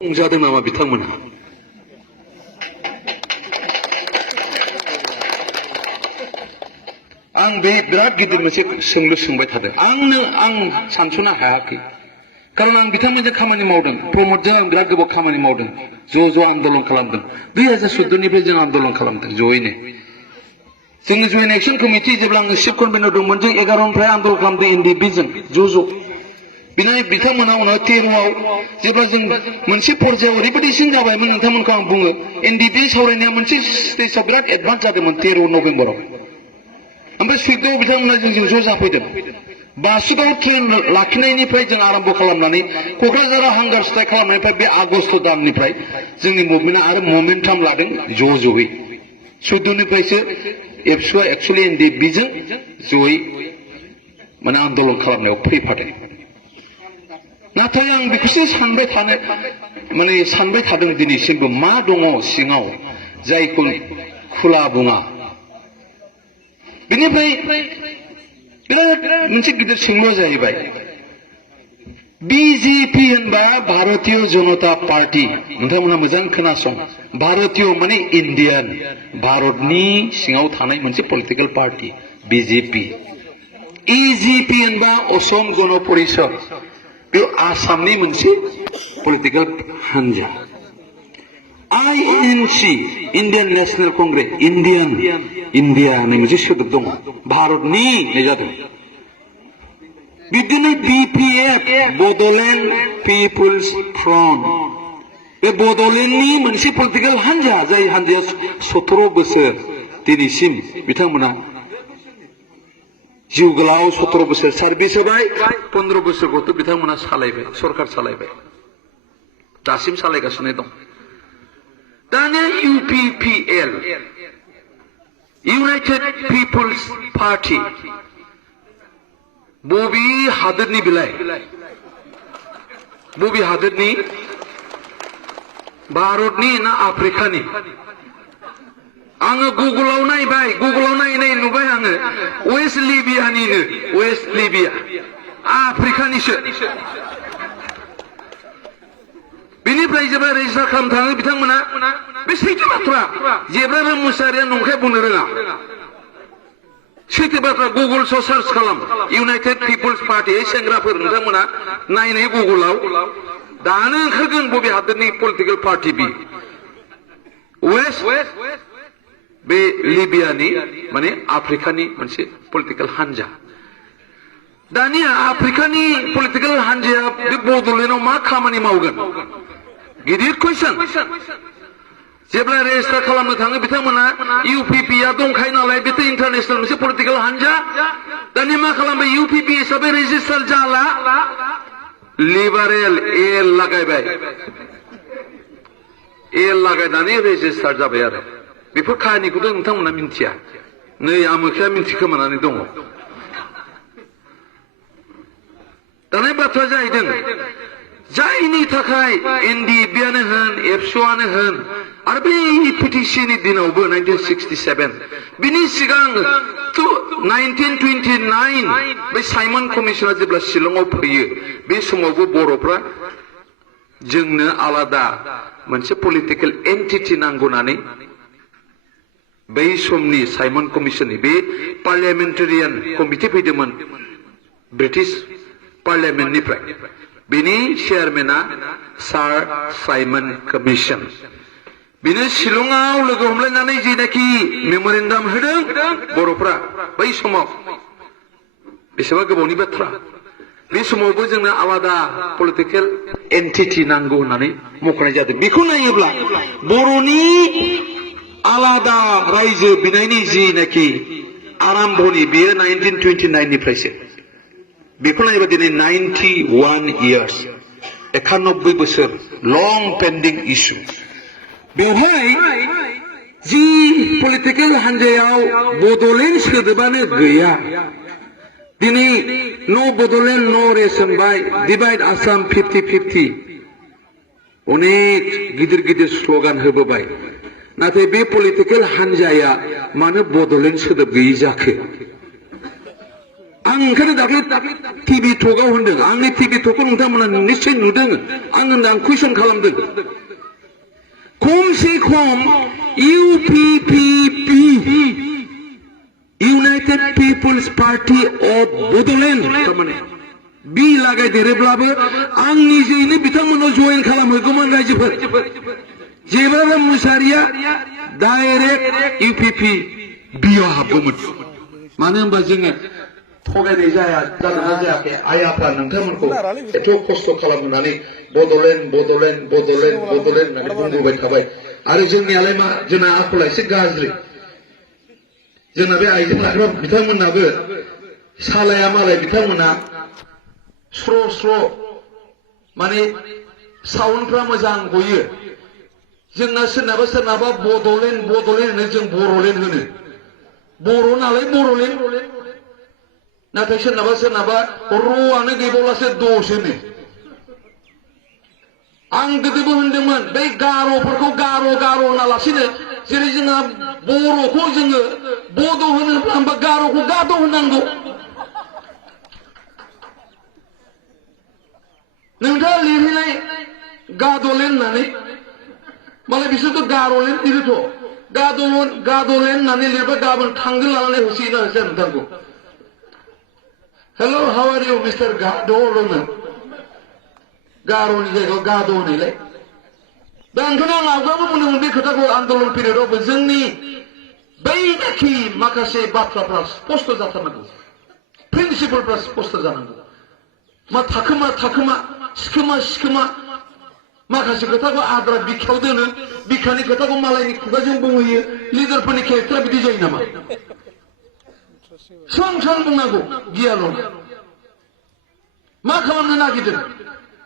जादों नामा बिथांमोनहा आं बे बिराद गिदिर मोनसे सोंलु सोंबाय थादों आं सानस'नो हायाखै खारन आं बिथांमोनजों खामानि मावदों प्रमदजों आं बिराद गोबाव खामानि मावदों ज' आन्दोलन खालामदों 2014 निफ्राय जों आन्दोलन खालामदों जयैनो जोंनि जयेन्ट एक्शन कमिटि जेब्ला आं चिफ कनभेनर दंमोन जों 11 निफ्राय आन्दोलन खालामदों एनडिपि जों ज' बिनाय बिथांमोना उनाव 13 आव जेब्ला जों मोनसे पर्यायाव ओरैबायदिसिन जाबायमोन नोंथांमोनखौ आं बुङो एनडिपि सावरायनाया मोनसे स्टेजआव बिराद एडभान्स जादोंमोन 13 नभेम्बराव ओमफ्राय 14 आव बिथांमोना जोंजों ज' जाफैदों 22 आव ट्रेन लाखिनायनिफ्राय जों आरम्भ खालामनानै क'क्राझाराव हांगार स्ट्राइक खालामनायनिफ्राय बे आगस्ट दाननिफ्राय जोंनि मुभमेन्टआ आरो मोमेन्टाम लादों ज'यै 14 निफ्रायसो एबसुआ एक्चुअलि एनडिपिजों जयै माने आन्दोलन खालामनायाव फैफादों नाथाय आं बेखौसो सानबाय थादों दिनैसिमबो मा दङ सिङाव जायखौ खुला बुङा बेनिफ्राय बिराद मोनसे गिदिर सोंलुआ जाहैबाय बिजेपि होनबा भारतीय जनता पार्टी नोंथांमोना मोजां खोनासं भारतीय माने इन्डियान भारतनि सिङाव थानाय मोनसे पलिटिकल पार्टी बिजेपि इजिपि होनबा असम गण परिषद बे आसामनि मोनसे पलिटिकल हान्जा INC Indian national Congress India होननाय मोनसे सोदोब दङ भारतनि होननाय जादों बिदिनो बीपीएफ बड'लेण्ड पिपुल्स फ्रन्ट बे बड'लेण्डनि मोनसे पलिटिकल हान्जा जाय हान्जाया 17 बोसोर दिनैसिम बिथांमोना जिउ गोलाव 17 बोसोर सार्भिस होबाय 15 बोसोरखौथ' बिथांमोना सालायबाय सरकार सालायबाय दासिम सालायगासिनो दं दानिया इउपिपिएल इउनाइटेड पिपुल्स पार्टी बबे हादोरनि बिलाय बबे हादोरनि भारतनि ना आफ्रिकानि आङो गुगोलाव नायबाय गुगोलाव नायै नुबाय आङो वेस्ट लिबियानिनो वेस्ट लिबिया आफ्रिकानिसो बेनिफ्राय जेब्ला रेजिस्टार खालामनो थाङो बिथांमोना बे सैथो बाथ्रा जेब्लाबो मुसाहारिया नंखाय बुंनो रोङा सैथो बाथ्रा गुगोल सार्च खालाम इउनाइटेड पिपुल्स पार्टी सेंग्राफोर नोंथांमोना नायनाय गुगोलाव दानो ओंखारगोन बबे हादोरनि पलिटिकल पार्टी बि वेस्ट बे लिबियानि माने आफ्रिकानि मोनसे पलिटिकल हान्जा दानिया आफ्रिकानि पलिटिकल हान्जाया बे बड'लेण्डआव मा खामानि मावगोन गिदिर कुइसन जेब्ला रेजिस्टार खालामनो थाङो बिथांमोना इउपिपिआ दंखायो नालाय बेथ' इन्टारनेशनेल मोनसे पलिटिकल हान्जा दानिया मा खालामबाय इउपिपि हिसाबै रेजिस्टार जाला लिबारेल एल लागायनानै रेजिस्टार जाबाय आरो बेफोर काहानिखौथ' नोंथांमोना मिन्थिया नै आमोखिया मिन्थिखोमानानै दङ दानाय बाथ्रा जाहैदों जायनि थाखाय एनडिपिआनो होन एबसुआनो होन आरो बै पिटिसिनि दिनावबो 1967 बिनि सिगां 1929 बे साइमन कमिसना जेब्ला शिलंआव फैयो बे समावबो बर'फ्रा जोंनो आलादा मोनसे पलिटिकल एन्टिटि नांगौ होननानै बै समनि साइमन कमिसननि बे पार्लियामेन्टारियान कमिटि फैदोंमोन ब्रिटिश पार्लियामेन्टनिफ्राय बेनि चेयारमेना सार साइमन कमिसन बेनो शिलंआव लोगो हमलायनानै जेनाखि मेम'रेन्डाम होदों बर'फ्रा बै समाव बेसेबा गोबावनि बाथ्रा बे समावबो जोंनो आलादा पलिटिकेल एन्टिटि नांगौ होननानै मख'नाय जादों बेखौ नायोब्ला बर'नि आलादा रायजो बिनायनि जिनाखि आरम्भनि बेयो 1929 बेखौ नायोबा दिनै 91 इयार्स 91 बोसोर लं पेन्डिं इस्यु बेवहाय जि पलिटिकेल हान्जायाव बड'लेण्ड सोदोबानो गैया दिनै नो बड'लेण्ड नो रेस होनबाय डिभाइड आसाम 50-50 अनेक गिदिर स्ल'गान होबोबाय नाथाय बे पलिटिकेल हान्जाया मानो बड'लेण्ड सोदोब गैयि जाखो आं आं ओंखायनो दाख्लै टिभि टकआव होनदों आंनि टिभि टकखौ नोंथांमोना निश्चय नुदों आं होनदों आं कुइसन खालामदों खमसे खम UPPP United People's Party of Bodoland थारमाने बि लागायदेरोब्लाबो आं निजेनो बिथांमोननाव जयेन खालामहोगौमोन रायजोफोर जेब्लाबो मुसाहारिया डाइरेक्ट UPP बियाव हाबगौमोन मानो होनबा जोङो थगायनाय जादोंना जायाखै आइ आफा नोंथांमोनखौ एथ' खस्थ' खालामनानै बड'लेण्ड होननानै बुंबोबाय थाबाय आरो जोंनियालाय मा जोंना आखला एसे गाज्रि जोंना बे आइजो लाग्रा बिथांमोनाबो सालाया मालाय बिथांमोना स्र' माने साउन्डफ्रा मोजां गयो जोंना सोरनाबा बड'लेण्ड होनो जों बर'लेण्ड होनो बर' नालाय बर'लेण्ड नाथाय सोरनाबा र'आनो गैबावलासो दस होनो आं गोदोबो होनदोंमोन बै गार'फोरखौ गार' होनालासिनो जेरै जोंहा बर'खौ जोङो बड' होनोब्ला होमबा गार'खौ गाद' होनांगौ नोंथाङा लिरहैनाय गाद'लेण्ड होननानै मालाय बिसोरथ' गार'लेण्ड लिरोथ' गाद'लेण्ड होननानै लिरबा गाबोन थांगोन लानानै होसोयोना होसोया नोंथांखौ हेल' हाउ आर इउ मिस्टार गाद' होनो गार'नि जायगायाव गाद' होनायलाय दा ओंखायनो आं आवगायावबो बुंदोंमोन बे खोथाखौ आन्दलन पिरियडआवबो जोंनि बैनाखि माखासे बाथ्राफ्रा स्पष्ट जाथारनांगौ प्रिन्सिपलफ्रा स्पष्ट जानांगौ मा थाखोमा सिखोमा माखासे खोथाखौ आद्रा बिखायाव दोनो बिखानि खोथाखौ मालायनि खुगाजों बुंहैयो लिडारफोरनि केरेक्टारा बिदि जायो नामा स्रां बुंनांगौ गियाल' मा खालामनो नागिरदों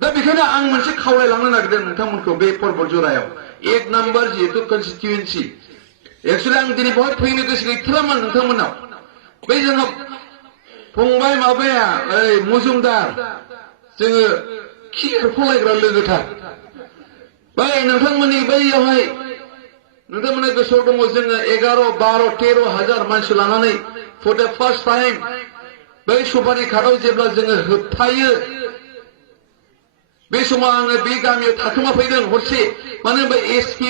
दा बेखायनो आं मोनसे खावलायलांनो नागिरदों नोंथांमोनखौ बे पर्बत जरायाव 1 नाम्बार जिहेतु कनस्टिट्युएन्सि एक्चुअलि आं दिनै बेवहाय फैनो गोसो गैथारामोन नोंथांमोनाव बै जोंनाव फंबाय माबाया ओइ मजुमदार जोङो खि एरख'लायग्रा लोगोथार बै नोंथांमोननि बैयावहाय नोंथांमोना गोसोआव दङ जोङो 11, 12, 13 हाजार मानसि लानानै फर द फार्स्ट टाइम बै सुपारि घाटआव जेब्ला जोङो होबथायो बे समाव आङो बे गामियाव थाखोमा फैदों हरसे मानो होनबा SP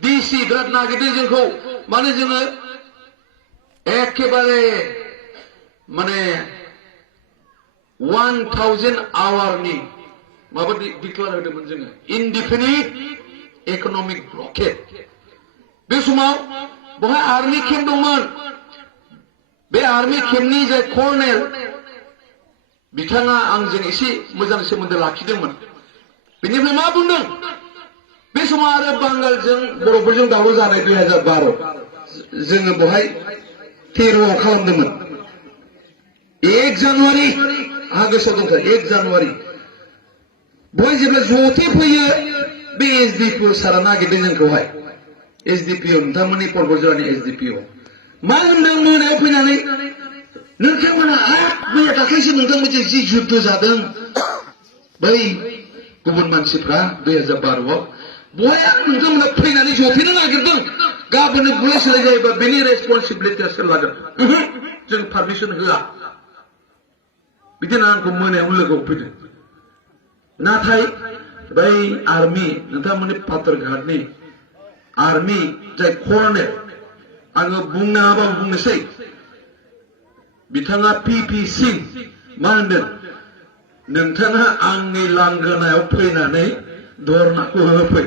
DC बिराद नागिरदों जोंखौ मानो जोङो एखेबारे माने 1000 आवारनि माबा डिक्लेयार होदोंमोन जोङो इनडिफिनिट इकनमिक ब्लकेड बे समाव बेवहाय आर्मि केम्प दंमोन बे आर्मि केम्पनि जाय कर्नेल बिथाङा आंजों एसे मोजां सोमोन्दो लाखिदोंमोन बेनिफ्राय मा बुंदों बे समाव आरो बांगालजों बर'फोरजों दावराव जानाय 2012 जोङो बेवहाय 13 खालामदोंमोन 1 जानुवारि आंहा गोसोआव दंखायो 1 जानुवारि बेवहाय जेब्ला जथे फैयो बे SDPO सारा नागिरदों जोंखौहाय SDPO नोंथांमोननि पर्बत जरानि SDPO मा होनदों मोनायाव फैनानै नोंथांमोना मैया दाख्लैसो नोंथांमोनजों जि जुद्ध जादों बै गुबुन मानसिफ्रा 2012 आव बेवहाय नोंथांमोना फैनानै जफैनो नागिरदों गाबोननो बुलाय सोलाय जायोबा बेनि रेसपन्सिबिलिटिया सोर लागोन जों पारमिसन होआ बिदिनो आंखौ मोनायाव लोगोआव फैदों नाथाय बै आर्मि नोंथांमोननि पाथरघाटनि आर्मि जाय कर्नेल आङो बुंनो हाबाबो बुंनोसै बिथाङा PP सिं मा होनदों नोंथाङा आंनि लांगोनायाव फैनानै धरनाखौ होफै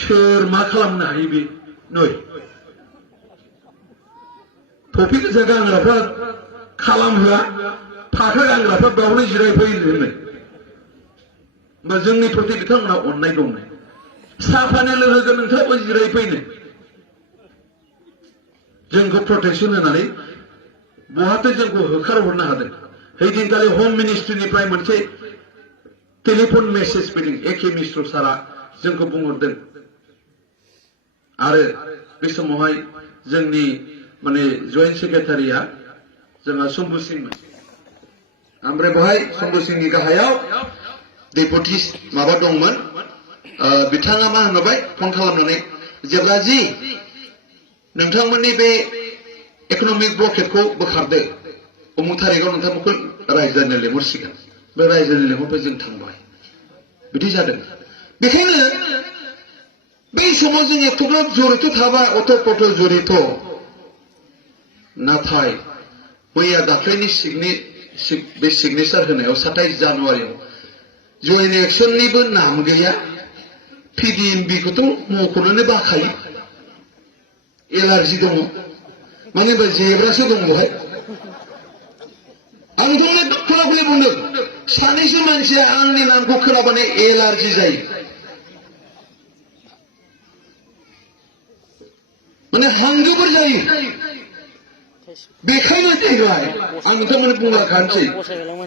सोर मा खालामनो हायो बे नै टफि गोजा गानग्राफ्रा खालामहोआ फाखो गानग्राफ्रा बेयावनो जिरायफैनो होनो होमबा जोंनि प्रति बिथांमोना अननाय दं साफानि लोगो नोंथाङाबो जिरायफैनो जोंखौ प्रटेक्सन होनानै बहाथो जोंखौ होखारहरनो हादों हैदिनखालि हम मिनिस्ट्रिनिफ्राय मोनसे टेलिफन मेसेज फैदों AK मिश्र सारा जोंखौ बुंहरदों आरो बे समावहाय जोंनि माने जइन्ट सेक्रेटारिया जोंहा शम्भु सिंमोन ओमफ्राय बेवहाय शम्भु सिंनि गाहायाव डेपुटि माबा दंमोन बिथाङा मा होनबाय फन खालामनानै जेब्ला जि नोंथांमोननि बे इकनमिक ब्लकेटखौ बोखारदो उमुक थारिखआव नोंथांमोनखौ रायजोनि लेंहरसिगोन बे रायजोनि लेंहरबाय जों थांबाय बिदि जादों बेखायनो बै समाव जों एथ'ग्राब जरित' थाबाय अथ'पथ' जरित' नाथाय मैया दाख्लैनि बे सिगनेचार होनायाव 27 जानुवारियाव जयेन्ट एक्सननिबो नाम गैया पिडिएमबिखौथ' मख'नोनो बाखायो एलार्जि दङ मानो होनबा जेब्रासो दं बेवहाय आं दंनो खोनाखौनो बुंदों सानैसो मानसिया आंनि नामखौ खोनाबानो एलार्जि जायो माने हांगोफोर जायो बेखायनो देग्लाय आं नोंथांमोननो बुंलांखानोसै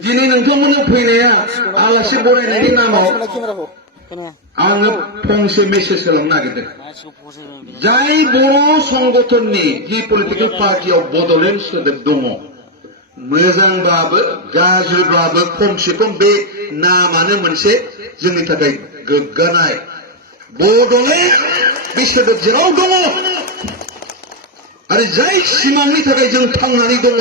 दिनै नोंथांमोननो फैनाया आलासि बरायनायनि नामाव आङो फंसे मेसेज होलांनो नागिरदों जाय बर' संगठननि जि पलिटिकेल पार्टियाव बड'लेण्ड सोदोब दङ मोजांब्लाबो गाज्रिब्लाबो खमसे खम बे नामानो मोनसे जोंनि थाखाय गोग्गानाय बड'लेण्ड बे सोदोब जेराव दङ आरो जाय सिमांनि थाखाय जों थांनानै दङ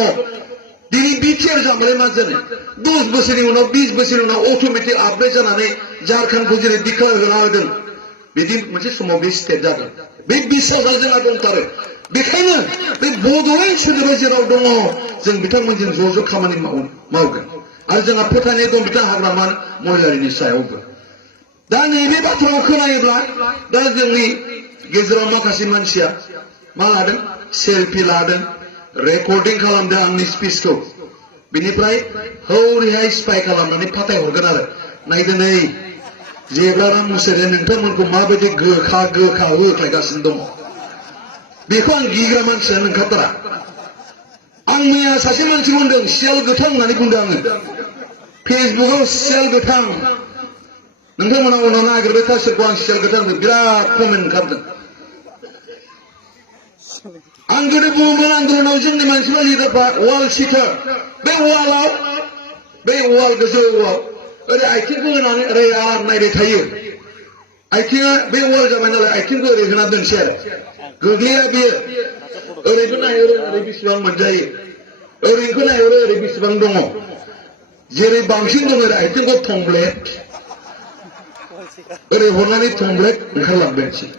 दिनै बिटिआर जाबाय मा जानो 10 बोसोरनि उनाव 20 बोसोरनि उनाव अट'मेटिक आपडेट जानानै झारखन्डखौ जेरै डिक्लेयार होना होदों बिदि मोनसे समाव बे स्टेट जागोन बे बिसासा जोंहा दंथारो बेखायनो बे बड'लेण्ड सोदोबा जेराव दङ जों बिथांमोनजों ज' ज' खामानि मावगोन आरो जोंहा फोथायनाय दं बिथां हाग्रामा महिलारिनि सायावबो दा नैबे बाथ्राखौ खोनायोब्ला दा जोंनि गेजेराव माखासे मानसिया मा लादों सेल्फि लादों रेकर्डिं खालामदों आंनि स्पिचखौ बिनिफ्राय हौरैहाय स्पाइ खालामनानै फाथायहरगोन आरो नायदो नै जेब्लाराम मुसाहारिया नोंथांमोनखौ माबायदि गोखा होख्लायगासिनो दङ बेखौ आं गिग्रा मानसिया नोंखाथारा आं मैया सासे मानसि बुंदों सियाल गोथां होननानै बुंदों आङो फेसबुकाव सियाल गोथां नोंथांमोना उनाव नागिरबाय था सोरखौ आं सियाल गोथां बिराद कमेन्ट ओंखारदों आं गोदो बुङोमोन आन्दलनाव जोंनि मानसिफ्रा लिडारफ्रा वाल सिटार बे वालाव बे वाल गोजौआव ओरै आथिंखौ होनानै ओरै आराम नायबाय थायो आथिङा बे वाल जाबाय नालाय आथिंखौ ओरै होना दोनसै आरो गोग्लैया बियो ओरैबो नायहरो ओरै बेसेबां मोनजायो ओरैखौ नायहरो ओरै बेसेबां दङ जेरै बांसिन दङ ओरै आथिंखौ थंब्लेट ओरै हरनानै थंब्लेट ओंखारलांबायसै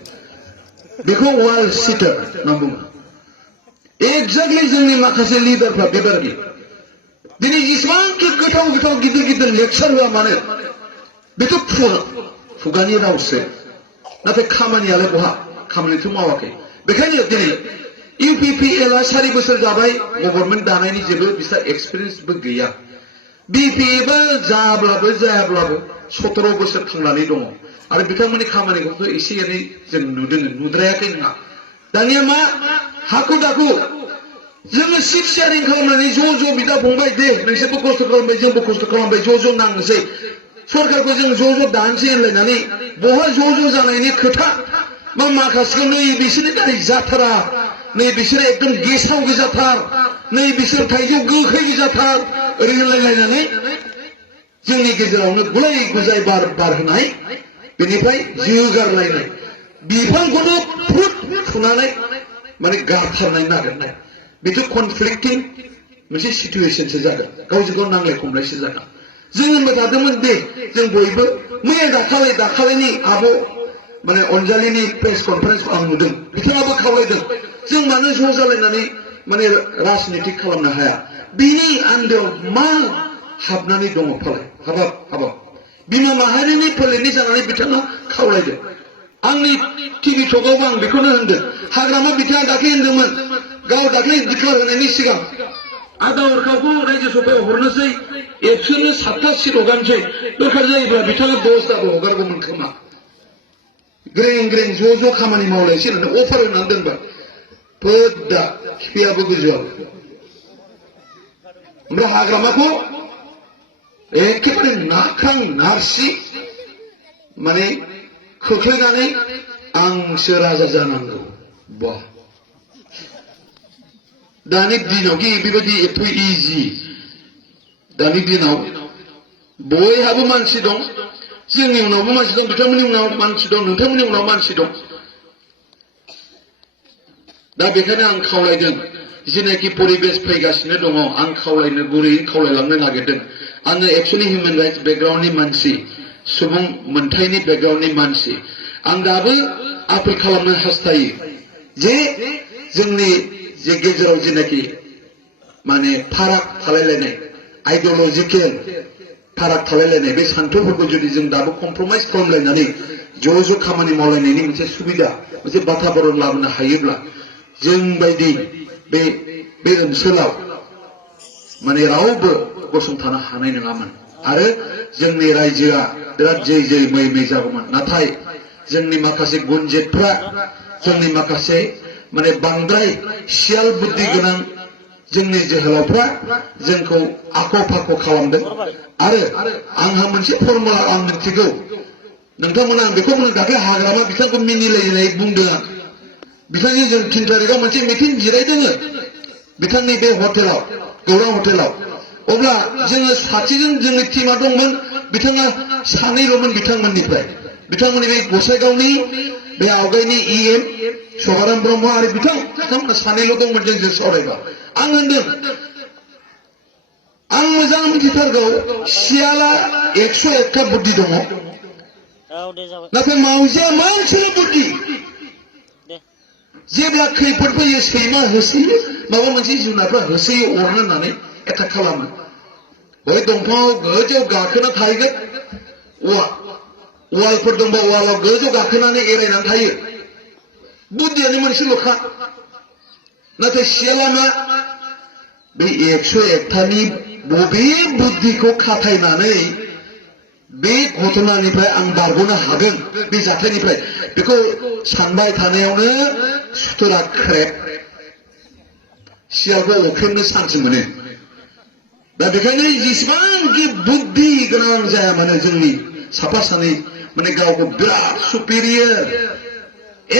बेखौ वाल सिटार होनना बुङो एक्जेक्टलि जोंनि माखासे लिडारफ्रा बेबायदि दिनै जेसेबांखि गोथाव गोथाव गिदिर गिदिर लेक्सार होआ मानो बेथ' खुगानि रावसो नाथाय खामानियालाय बहा खामानिथ' मावाखै बेखायनो दिनै इउपिपिएलआ 4 बोसोर जाबाय गभर्नमेन्ट दानायनि जेबो बिसा एक्सपिरियेन्सबो गैया बिपिएफआ जाब्लाबो जायाब्लाबो 17 बोसोर थांनानै दङ आरो बिथांमोननि खामानिखौथ' एसे एनै जों नुदों नुद्रायाखै नङा दानिया मा हाखु दाखु जोङो सिट शेयारिं खालामनानै ज' बिदा फंबाय दे नोंसोरबो खस्थ' खालामबाय जोंबो खस्थ' खालामबाय ज' नांनोसै सरकारखौ जों ज' दानसै होनलायनानै बहा ज' जानायनि खोथा मा माखासेखौ नै बिसोरनि दारै जाथारा नै बिसोरो एकदम गेसाव गोजाथार नै बिसोर थाइजौ गोखै गोजाथार ओरै होनलायलायनानै जोंनि गेजेरावनो गुलाय गुजाय बारहोनाय बेनिफ्राय जोगारलायनाय बिफांखौनो फुट फुनानै माने गारथारनाय नागिरनाय बेथ' कनफ्लिक्टिं मोनसे सिटुएसनसो जागोन गावजों गाव नांलाय खमलायसो जागोन जों होनबाय थादोंमोन दे जों बयबो मैया दाखालिनि आब' माने अनजालिनि प्रेस कनफारेन्सखौ आं नुदों बिथाङाबो खावलायदों जों मानो ज' जालायनानै माने राजनितिक खालामनो हाया बिनि आन्दोआव मा हाबनानै दङ फालाय हाबाब बिमा माहारिनि फोलेरनि जानानै बिथाङा खावलायदों आंनि टिभि टकआवबो आं बेखौनो होनदों हाग्रामा बिथाङा दाख्लै होनदोंमोन गाव दाख्लै डिक्लेयार होनायनि सिगां आधा हरखाबखौ रायजो सभायाव हरनोसै एबसुनो 7टा सिट हगारनोसै दरखार जायोब्ला बिथाङा 10टाबो हगारगौमोन खोमा ग्रें ज' खामानि मावलायसै होननानै अफार होनानै दोनबाय फोदा खिफियाबो गोजौआव ओमफ्राय हाग्रामाखौ एखेबारे नाख्रां नारसि माने खोख्लैनानै आंसो राजा जानांगौ बा दानि दिनाव कि बेबायदि एथ' इजि दानि दिनाव बयहाबो मानसि दं जोंनि उनावबो मानसि दं बिथांमोननि उनाव मानसि दं नोंथांमोननि उनाव मानसि दं दा बेखायनो आं खावलायदों जेनाखि परिबेस फैगासिनो दङ आं खावलायनो गुरै खावलायलांनो नागिरदों आङो एक्चुअली हिउमेन राइट्स बेकग्राउन्डनि मानसि सुबुं मोनथायनि बेकग्राउन्डनि मानसि आं दाबो आपिल खालामनो हास्थायो जे जोंनि जे गेजेराव जेनाखि माने फाराग थालायलायनाय आइडियोलजिकेल फाराग थालायलायनाय बे सान्थौफोरखौ जुदि जों दाबो कमप्रमाइज खालामलायनानै ज' ज' खामानि मावलायनायनि मोनसे सुबिदा मोनसे बाताबरन लाबोनो हायोब्ला जों बायदि बे ओनसोलाव माने रावबो गसंथानो हानाय नङामोन आरो जोंनि रायजोआ बिराद जै जै मै मै जागौमोन नाथाय जोंनि माखासे गुनजेतफ्रा जोंनि माखासे माने बांद्राय सियाल बुद्धि गोनां जोंनि जोहोलावफ्रा जोंखौ आख' फाख' खालामदों आरो आंहा मोनसे फर्मुला आं मिथिगौ नोंथांमोना आं बेखौ बुंनो दाख्लै हाग्रामा बिथांखौ मिनिलायनाय बुंदों आं बिथांनि जों 3 तारिखआव मोनसे मिटिं जिरायदों बिथांनि बे हटेलाव गौरां हटेलाव अब्ला जोङो साथिजों जोंनि टीमा दंमोन बिथाङा सानैल'मोन बिथांमोननि बे गसाइगावनि बे आवगायनि EM सभाराम ब्रह्म आरो बिथांमोना सानैल' दंमोन जोंजों सावरायबा आं होनदों आं मोजां मिथिथारगौ सियाला 101ता बुद्धि दङ नाथाय मावजिया मानसिल' बुद्धि जेब्ला खैफोद फैयो सैमा होसोयो माबा मोनसे जुनारफ्रा होसोयो अरनो होननानै एटाक खालामो बै दंफाङाव गोजौआव गाखोना थाहैगोन वालफोर दंबा वालाव गोजौआव गाखोनानै एरायनानै थायो बुद्धियानो मोनसेल'खा नाथाय सियाला मा बे 101तानि बबे बुद्धिखौ खाथायनानै बे घटनानिफ्राय आं बारग'नो हागोन बे जाथायनिफ्राय बेखौ सानबाय थानायावनो सुथुरा ख्रेब सियालखौ अख्रेबनो सान्स मोनो दा बेखायनो जेसेबांखि बुद्धि गोनां जाया मानो जोंनि साफा सानै माने गावखौ बिराद सुपेरियर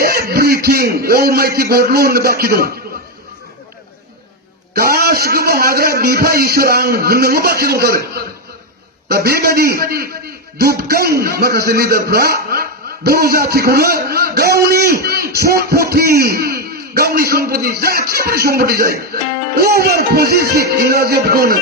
एभ्रिथिं अलमाइटि गडल' होननो बाखि दं गासिखौबो हाग्रा बिफा इसोर आं होननोल' बाखि दंथारो दा बेबायदि दुबगां माखासे लिडारफ्रा बर' जाथिखौनो गावनि सम्पति जाथिफोरनि सम्पति जायो अभार पजेसिभ इंराजियाव बेखौ होनो